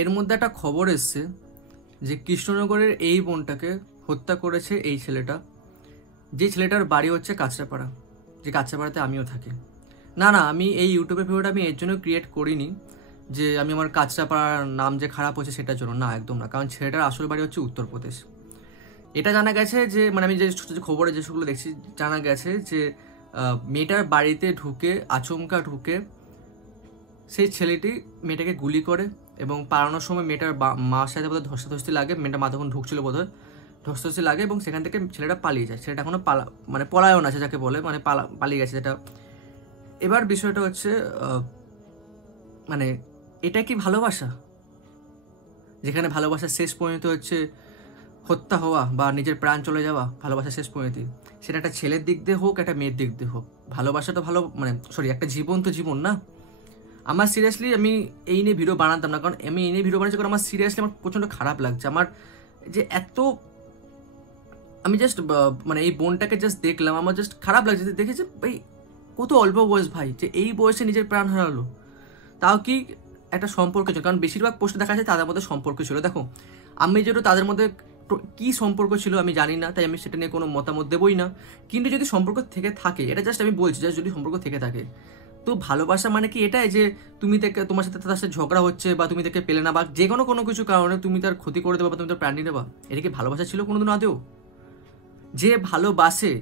এর মধ্যে একটা খবর এসছে যে কৃষ্ণনগরের এই বোনটাকে হত্যা করেছে এই ছেলেটা, যে ছেলেটার বাড়ি হচ্ছে কাঁচরাপাড়া, যে কাঁচরাপাড়াতে আমিও থাকি। না না, আমি এই ইউটিউবের ভিডিওটা আমি এর জন্য ক্রিয়েট করিনি যে আমি আমার কাঁচরাপাড়ার নাম যে খারাপ হচ্ছে সেটার জন্য, না একদম না। কারণ ছেলেটার আসল বাড়ি হচ্ছে উত্তরপ্রদেশ। এটা জানা গেছে যে আমি যে খবরে যেসবগুলো দেখছি জানা গেছে যে মেয়েটার বাড়িতে ঢুকে আচমকা ঢুকে সেই ছেলেটি মেয়েটাকে গুলি করে এবং পালানোর সময় মেয়েটার মার সাথে বোধহয় ধস্তাধস্তি লাগে, মেয়েটা মা তখন ঢুকছিল বোধহয়, ধস্তাধস্তি লাগে এবং সেখান থেকে ছেলেটা পালিয়ে যায়। ছেলেটা এখনও পলায়ন আছে যাকে বলে, পালিয়ে গেছে যেটা। এবার বিষয়টা হচ্ছে এটা কি ভালোবাসা? যেখানে ভালোবাসার শেষ পরিণত হচ্ছে হত্যা হওয়া বা নিজের প্রাণ চলে যাওয়া, ভালোবাসার শেষ পরিণতি, সেটা একটা ছেলের দিক দিয়ে হোক একটা মেয়ের দিক দিয়ে হোক, ভালোবাসা তো একটা জীবন তো জীবন না। আমার সিরিয়াসলি আমি এই নিয়ে ভিডিও বানাতাম না, কারণ আমি এই নিয়ে ভিডিও বানাচ্ছি কারণ আমার সিরিয়াসলি আমার প্রচণ্ড খারাপ লাগছে। আমার যে এত আমি জাস্ট এই বোনটাকে জাস্ট দেখলাম, আমার জাস্ট খারাপ লাগছে দেখেছি ভাই কত অল্প বয়স ভাই, যে এই বয়সে নিজের প্রাণ হারালো, তাও কি একটা সম্পর্ক ছিল। কারণ বেশিরভাগ পোস্টে দেখা যায় তাদের মধ্যে সম্পর্ক ছিল। দেখো আমি যেটা তাদের মধ্যে কি সম্পর্ক ছিল আমি জানি না, তাই আমি সেটা নিয়ে কোনো মতামত দেবই না। কিন্তু যদি সম্পর্ক থেকে থাকে, এটা জাস্ট আমি বলছি, জাস্ট যদি সম্পর্ক থেকে থাকে, তো ভালোবাসা মানে কি এটাই যে তুমি তোমার সাথে তার সাথে ঝগড়া হচ্ছে বা তুমি তাকে পেলে না বা যে কোনো কিছু কারণে তুমি তার ক্ষতি করে দেবা বা তুমি তার প্রাণ নিয়ে নেবা, এটা কি ভালোবাসা ছিল কোনোদিন আদেও? যে ভালোবাসে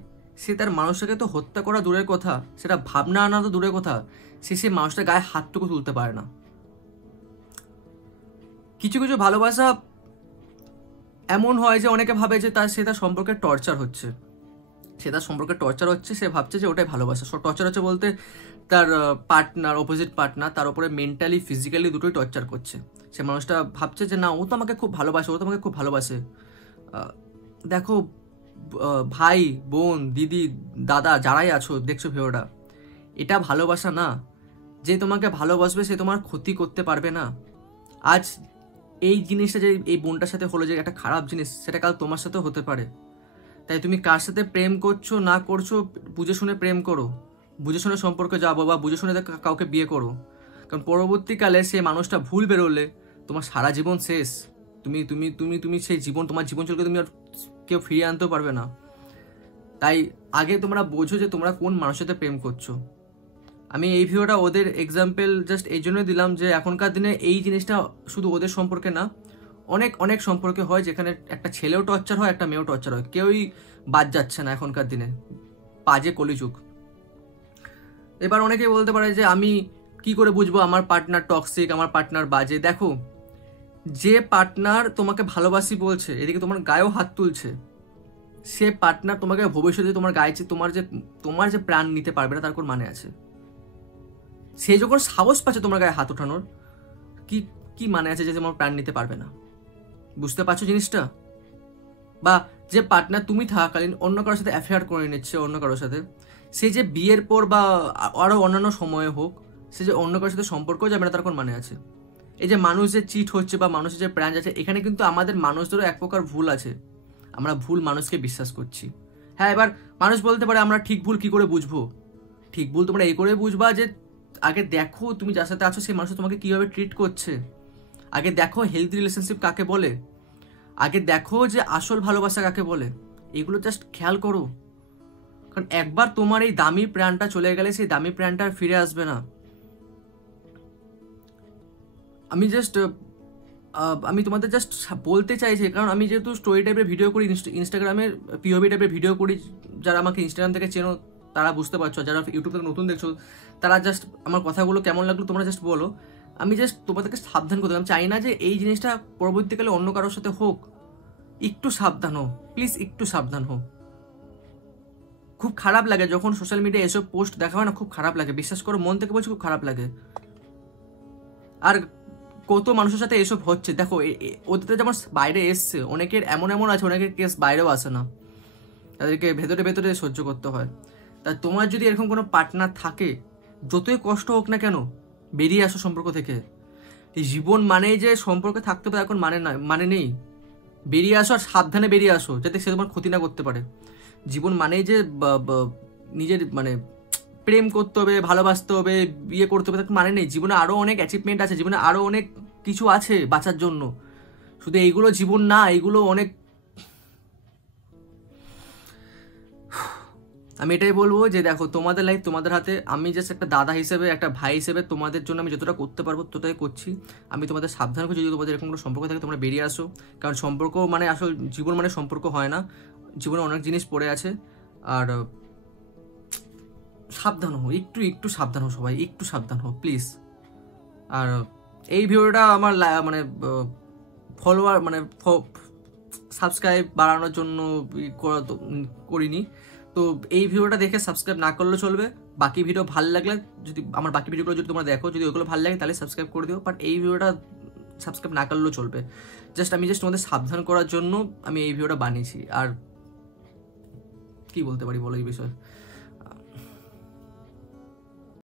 সে তার মানুষটাকে তো হত্যা করা দূরের কথা, সেটা ভাবনা আনা তো দূরের কথা, সে মানুষটার গায়ে হাতটুকু তুলতে পারে না। কিছু কিছু ভালোবাসা এমন হয় যে অনেকে ভাবে যে সে তার সম্পর্কে টর্চার হচ্ছে, সে ভাবছে যে ওটাই ভালোবাসা। টর্চার হচ্ছে বলতে তার পার্টনার, অপোজিট পার্টনার তার উপরে মেন্টালি ফিজিক্যালি দুটোই টর্চার করছে। সে মানুষটা ভাবছে যে না ও তো আমাকে খুব ভালোবাসে, দেখো ভাই বোন দিদি দাদা যারাই আছো দেখছো ভিডিওটা, এটা ভালোবাসা না। যে তোমাকে ভালোবাসবে সে তোমার ক্ষতি করতে পারবে না। আজ এই জিনিসটা যে এই বোনটার সাথে হলো, যে একটা খারাপ জিনিস, সেটা কাল তোমার সাথেও হতে পারে। তাই তুমি কার সাথে প্রেম করছো না করছো বুঝে শুনে প্রেম করো, বুঝে শুনে সম্পর্কে যাবো বা বুঝে শুনে কাউকে বিয়ে করো। কারণ পরবর্তীকালে সে মানুষটা ভুল বেরোলে তোমার সারা জীবন শেষ। তুমি তুমি তুমি তুমি সেই তোমার জীবন চলকে তুমি আর কেউ ফিরিয়ে আনতেও পারবে না। তাই আগে তোমরা বোঝো যে তোমরা কোন মানুষের সাথে প্রেম করছো। আমি এই ভিডিওটা ওদের এক্সাম্পল জাস্ট এই জন্যই দিলাম যে এখনকার দিনে এই জিনিসটা শুধু ওদের সম্পর্কে না, অনেক অনেক সম্পর্কে হয়, যেখানে একটা ছেলেও টর্চার হয় একটা মেয়েও টর্চার হয়, কেউই বাদ যাচ্ছে না এখনকার দিনে, বাজে কলিযুগ। এবার অনেকেই বলতে পারে যে আমি কি করে বুঝবো আমার পার্টনার টক্সিক, আমার পার্টনার বাজে। দেখো যে পার্টনার তোমাকে ভালোবাসি বলছে, এদিকে তোমার গায়েও হাত তুলছে, সে পার্টনার তোমাকে ভবিষ্যতে তোমার গায়ে তোমার যে প্রাণ নিতে পারবে না তার কোন মানে আছে? সে যখন সাহস পাচ্ছে তোমার গায়ে হাত ওঠানোর, কি কি মানে আছে যে তোমার প্রাণ নিতে পারবে না? বুঝতে পারছো জিনিসটা? বা যে পার্টনার তুমি থাকাকালীন অন্য কারোর সাথে অ্যাফেয়ার করে নিচ্ছে অন্য কারোর সাথে, সে যে বিয়ের পর বা আরও অন্যান্য সময়ে হোক সে যে অন্য কারোর সাথে সম্পর্ক যাবে না, তার কোন মানে আছে? এই যে মানুষ যে চিট হচ্ছে বা মানুষের যে প্রাণ যাচ্ছে, এখানে কিন্তু আমাদের মানুষদেরও এক প্রকার ভুল আছে। আমরা ভুল মানুষকে বিশ্বাস করছি। হ্যাঁ, এবার মানুষ বলতে পারে আমরা ঠিক ভুল কি করে বুঝবো? ঠিক ভুল তোমরা এই করে বুঝবা যে আগে দেখো তুমি যার সাথে আছো সেই মানুষ তোমাকে কীভাবে ট্রিট করছে, আগে দেখো হেলদি রিলেশনশিপ কাকে বলে, আগে দেখো যে আসল ভালোবাসা কাকে বলে, এগুলো জাস্ট খেয়াল করো। কারণ একবার তোমার এই দামি প্রাণটা চলে গেলে সেই দামি প্রাণটা আর ফিরে আসবে না। আমি তোমাদের জাস্ট বলতে চাইছি, কারণ আমি যেহেতু স্টোরি টাইপের ভিডিও করি, ইনস্টাগ্রামের পিওভি টাইপের ভিডিও করি, যারা আমাকে ইনস্টাগ্রাম থেকে চেনো তারা বুঝতে পারছো, যারা ইউটিউব থেকে নতুন দেখছো তারা জাস্ট আমার কথাগুলো কেমন লাগলো তোমরা জাস্ট বলো। আমি জাস্ট তোমাদেরকে সাবধান করতে আমি চাই না যে এই জিনিসটা পরবর্তীকালে অন্য কারোর সাথে হোক। একটু সাবধান হো প্লিজ, একটু সাবধান হো। খুব খারাপ লাগে যখন সোশ্যাল মিডিয়ায় এসব পোস্ট দেখা হয় না, খুব খারাপ লাগে, বিশ্বাস করো মন থেকে বলছি খুব খারাপ লাগে। আর কত মানুষের সাথে এসব হচ্ছে দেখো, ওদের যেমন বাইরে এসছে, অনেকের এমন আছে অনেকের কেস বাইরেও আসে না, তাদেরকে ভেতরে ভেতরে সহ্য করতে হয়। তা তোমার যদি এরকম কোনো পার্টনার থাকে, যতই কষ্ট হোক না কেন বেরিয়ে আসো সম্পর্ক থেকে। এই জীবন মানেই যে সম্পর্কে থাকতে হবে এখন মানে নেই। বেরিয়ে আসো আর সাবধানে বেরিয়ে আসো, যাতে সে তোমার ক্ষতি না করতে পারে। জীবন মানেই যে নিজের প্রেম করতে হবে, ভালোবাসতে হবে, বিয়ে করতে হবে, মানে নেই। জীবনে আরও অনেক অ্যাচিভমেন্ট আছে, জীবনে আরও অনেক কিছু আছে বাঁচার জন্য। শুধু এইগুলো জীবন না, এইগুলো অনেক। আমি এটাই বলবো যে দেখো, তোমাদের লাইফ তোমাদের হাতে। আমি জাস্ট একটা দাদা হিসেবে, একটা ভাই হিসেবে তোমাদের জন্য আমি যতটা করতে পারবো ততটাই করছি। আমি তোমাদের সাবধান করছি, যদি তোমাদের এরকম কোনো সম্পর্ক থাকে তোমরা বেরিয়ে আসো। কারণ সম্পর্ক মানে আসল জীবন মানে সম্পর্ক হয় না, জীবনে অনেক জিনিস পড়ে আছে। আর সাবধান হো, একটু একটু সাবধান হো সবাই, একটু সাবধান হো প্লিজ। আর এই ভিডিওটা আমার মানে ফলোয়ার মানে সাবস্ক্রাইব বাড়ানোর জন্য করিনি। তো এই ভিডিওটা দেখে সাবস্ক্রাইব না করলেও চলবে। বাকি ভিডিও ভালো লাগলে, যদি আমার বাকি ভিডিওগুলো যদি তোমরা দেখো, যদি ওগুলো ভালো লাগে তাহলে সাবস্ক্রাইব করে দিও। বাট এই ভিডিওটা সাবস্ক্রাইব না করলেও চলবে। আমি তোমাদের সাবধান করার জন্য আমি এই ভিডিওটা বানিয়েছি। আর কি বলতে পারি বলো এই বিষয়ে।